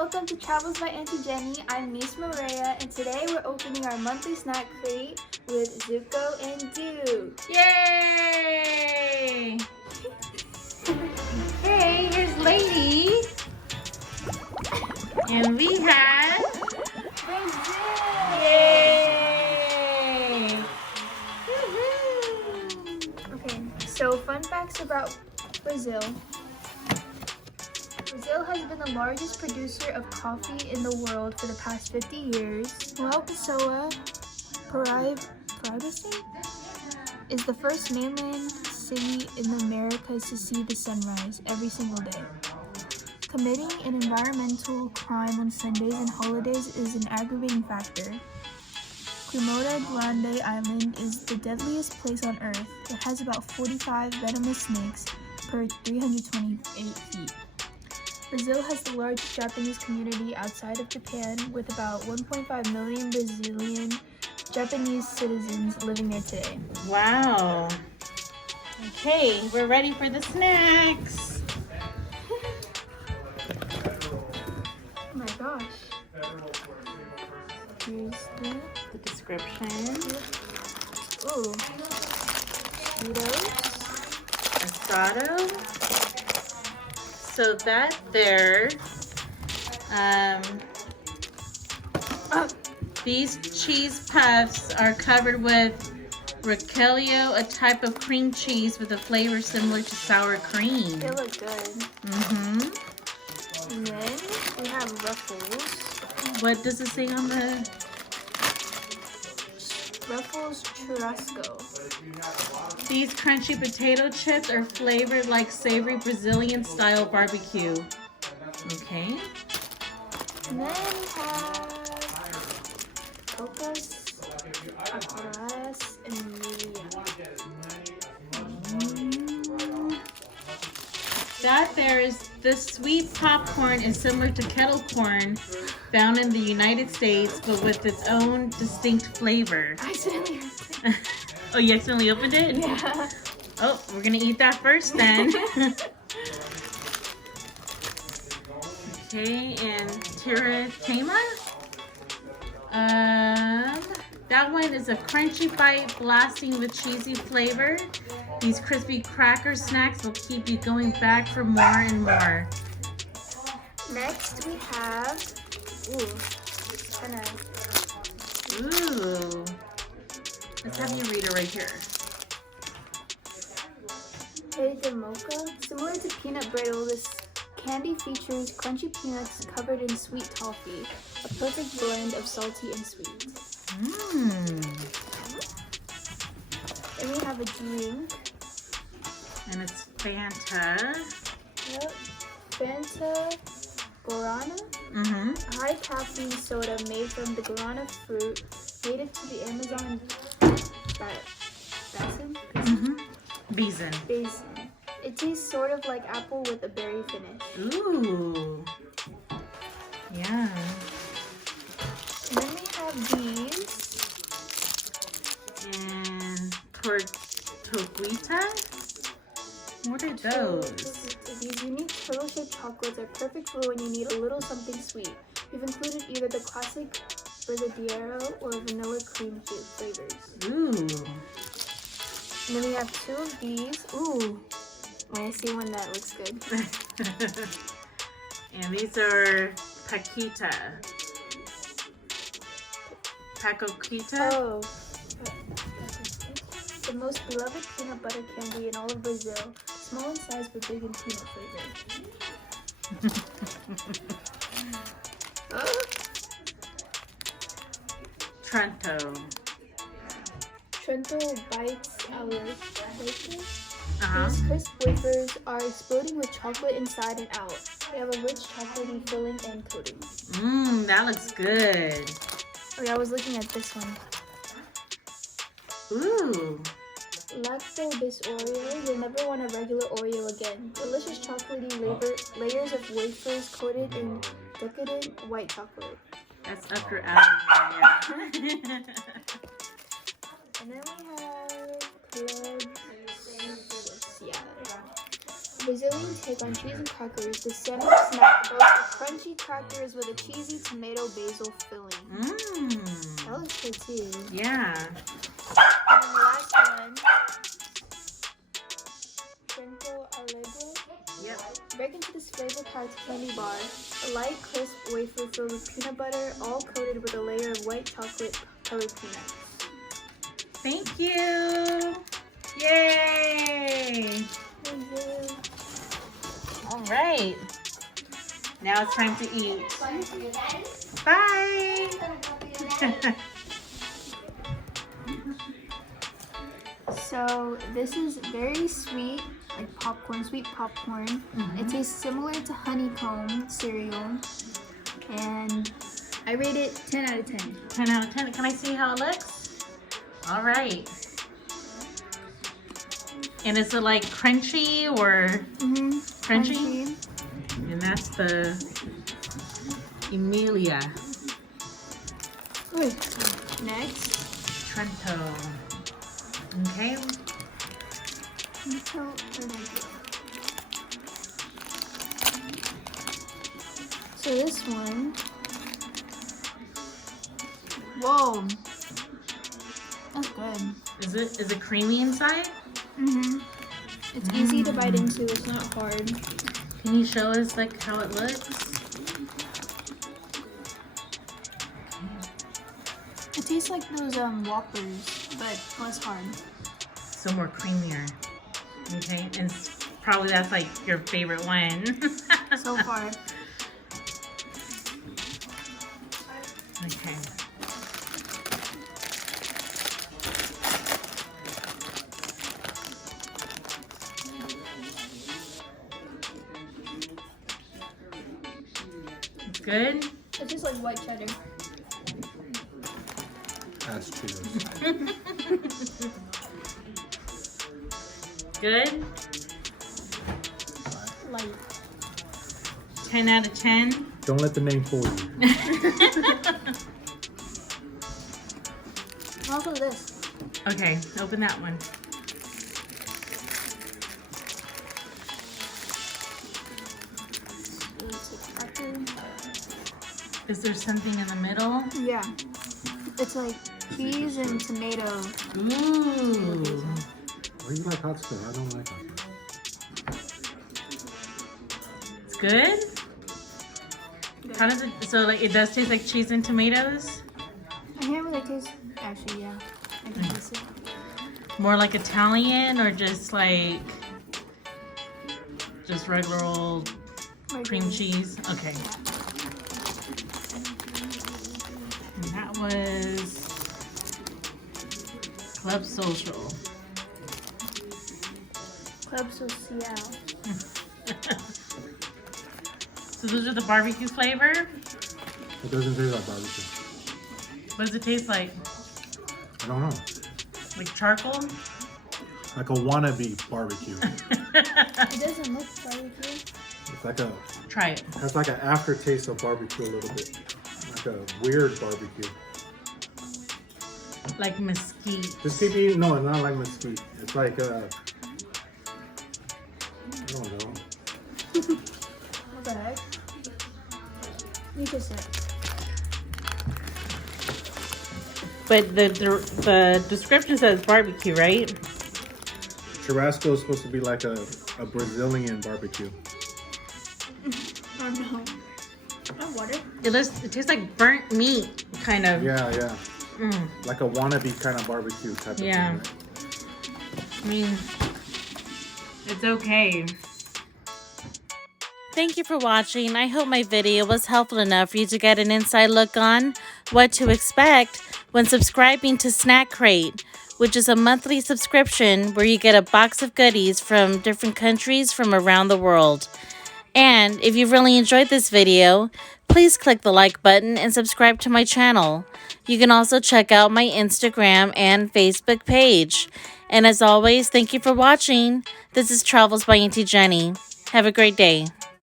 welcome to Travels by Auntie Jennie. I'm Miss Maria, and today we're opening our monthly snack crate with Zuko and Duke. Yay! Hey, here's Lady. And we have Brazil! Yay! Okay, so fun facts about Brazil. Brazil has been the largest producer of coffee in the world for the past 50 years. João Pessoa, Paraíba is the first mainland city in the Americas to see the sunrise every single day. Committing an environmental crime on Sundays and holidays is an aggravating factor. Quimoda Grande Island is the deadliest place on Earth. It has about 45 venomous snakes per 328 feet. Brazil has the largest Japanese community outside of Japan, with about 1.5 million Brazilian Japanese citizens living there today. Wow. Okay, we're ready for the snacks. Oh my gosh. Here's The description. ooh, Cheetos. Asado. So that there, these cheese puffs are covered with Roquelio, a type of cream cheese with a flavor similar to sour cream. They look good. Mm-hmm. And then we have Ruffles. What does it say on the? Ruffles Churrasco. These crunchy potato chips are flavored like savory Brazilian style barbecue. Okay. And then we have Cocas, Aparadas, and Media. That there is the sweet popcorn is similar to kettle corn found in the United States, but with its own distinct flavor. I accidentally Oh, you accidentally opened it? Yeah. Oh, we're gonna eat that first then. Okay, and Tiratema. That one is a crunchy bite blasting with cheesy flavor. These crispy cracker snacks will keep you going back for more and more. Next we have, Ooh. Let's have you read it right here. Hey de Mocha. Similar to peanut brittle, this candy features crunchy peanuts covered in sweet toffee, a perfect blend of salty and sweet. Mmm. Then we have a drink. And it's Fanta. Yep. Fanta Guarana. Mm-hmm. A high caffeine soda made from the guarana fruit, native to the Amazon basin. Basin. It tastes sort of like apple with a berry finish. Ooh. Yeah. And then we have these. And Tortuguita? What are those? These unique turtle-shaped chocolates are perfect for when you need a little something sweet. We've included either the classic Brigadeiro or vanilla cream flavors. Ooh. And then we have two of these. Ooh. I see one that looks good. And these are Paquita. Oh. The most beloved peanut butter candy in all of Brazil. Small in size but big in peanut flavor. Trento Bites wafers. These crisp wafers are exploding with chocolate inside and out. They have a rich chocolatey filling and coating. Mmm, that looks good. Okay, I was looking at this one. Ooh. Lacto this Oreo. You'll never want a regular Oreo again. Delicious chocolatey layers of wafers coated in decadent white chocolate. That's up your alley. And then we have club. Yeah. Brazilian take on cheese and crackers, the sandwich snack boasts of crunchy crackers with a cheesy tomato basil filling. Mmm. That looks good too. Yeah. And then the last one, Trinkle Allegro. Yep. Break into this flavor-packed candy bar, a light, crisp wafer filled with peanut butter, all coated with a layer of white chocolate-colored peanuts. Thank you. Yay. All right. Now it's time to eat. Bye. So this is very sweet, like popcorn, sweet popcorn. It tastes similar to honeycomb cereal, and I rate it 10 out of 10. 10 out of 10. Can I see how it looks? All right. And is it like crunchy or crunchy? And that's the Emilia. Ooh. Next. Trento. Okay. So this one. Whoa. That's good. Is it creamy inside? It's easy to bite into. It's not hard. Can you show us like how it looks? It tastes like those Whoppers, but less hard. So more creamier. Okay, and probably that's like your favorite one. So far. Okay. It's good? It's just like white cheddar. That's Cheetos. Good? Light. 10 out of 10? Don't let the name fool you. Also this. Okay, open that one. It's a cracker. Is there something in the middle? Yeah. It's like cheese and tomato. Ooh. Why you like hot stuff? I don't like hot stuff. It's good? How does it, so like it does taste like cheese and tomatoes? I can't really taste, actually, yeah. I can taste it. More like Italian or just like, just regular old cream cheese? Okay. And that was Club Social. Club Social. So those are the barbecue flavor? It doesn't taste like barbecue. What does it taste like? I don't know. Like charcoal? Like a wannabe barbecue. It doesn't look barbecue. It's like a, Try it. has like an aftertaste of barbecue a little bit. Like a weird barbecue. Like mesquite. Just keep eating. No, it's not like mesquite. It's like I don't know. What the heck? You can say. But the description says barbecue, right? Churrasco is supposed to be like a Brazilian barbecue. Oh no. Oh, water? It tastes like burnt meat, kind of. Yeah, yeah. Mm. Like a wannabe kind of barbecue type of Yeah. thing. Right? I mean, it's okay. Thank you for watching. I hope my video was helpful enough for you to get an inside look on what to expect when subscribing to Snack Crate, which is a monthly subscription where you get a box of goodies from different countries from around the world. And if you've really enjoyed this video, please click the like button and subscribe to my channel. You can also check out my Instagram and Facebook page. And as always, thank you for watching. This is Travels by Auntie Jennie. Have a great day.